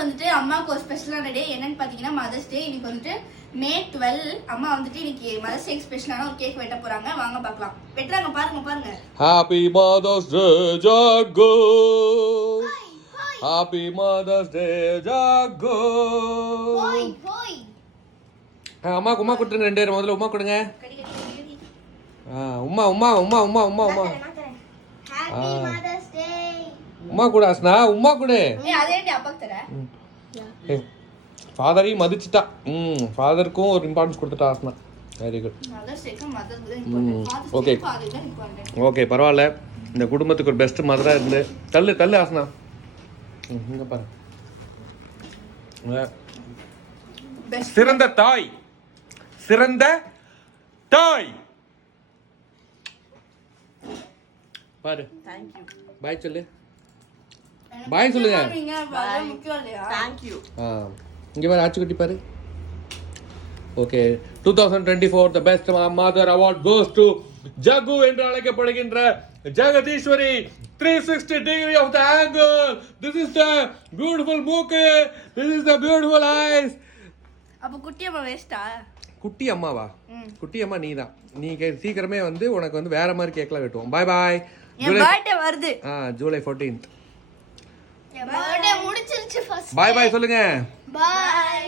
வந்துட்டு அம்மாவுக்கு ஒரு ஸ்பெஷலான டே என்னன்னு பாத்தீங்கன்னா மதர்ஸ் டே. இன்னைக்கு வந்துட்டு May 12 அம்மா வந்துட்டு இன்னைக்கு மதர்ஸ் டே ஸ்பெஷலான ஒரு கேக் வெட்ட போறாங்க. வாங்க பார்க்கலாம். வெட்டுறாங்க பாருங்க. Happy Mother's Day Jago. Happy Mother's Day Jago. ஹோய் அம்மா கொடுத்துருங்க ரெண்டு பேரும் முதல்ல உமா கொடுங்க. கடி Uma happy mother's day. Uma கூட ஆஸ்னா உமா கூட. அதேண்டி அப்பாக்கு தர. ஃபாதரையும் மதிச்சுட்டா. ஃபாதருக்கும் ஒரு இம்பார்ட்டன்ஸ் கொடுத்துட்டா ஆஸ்னா. Very good. மதர்ஸ் டேக்கு மதர் தான் இம்பார்ட்டன்ட். ஓகே ஃபாதர் தான் இம்பார்ட்டன்ட். ஓகே பரவாயில்ல. இந்த குடும்பத்துக்கு ஒரு பெஸ்ட் மதரா இருந்து தள்ளு ஆஸ்னா. இங்க பாரு. சிறந்த தாய் பாரு. Thank you. பாய் சொல்லு. பாய் சொல்லுங்க. முக்கியம் இல்லையா? Thank you. இங்க பாரு ஆச்சு குட்டி பாரு. Okay 2024 the best mother award goes to ஜகு என்று அழைக்கப்படுகின்ற Jagadeeswari. 360 degree of the angle. This is the beautiful மூக்கு. This is the beautiful eyes. அப்ப குட்டி அம்மா வேஸ்டா? குட்டி அம்மாவா? குட்டி அம்மா நீதான். நீ சீக்கிரமே வந்து உனக்கு வந்து வேற மாதிரி கேக்லாம் வெட்டுவோம். By by. என் பர்த்டே வருது. July 14th. என் பர்த்டே முடிச்சிருச்சு ஃபர்ஸ்ட். பை பை சொல்லுங்க. பை.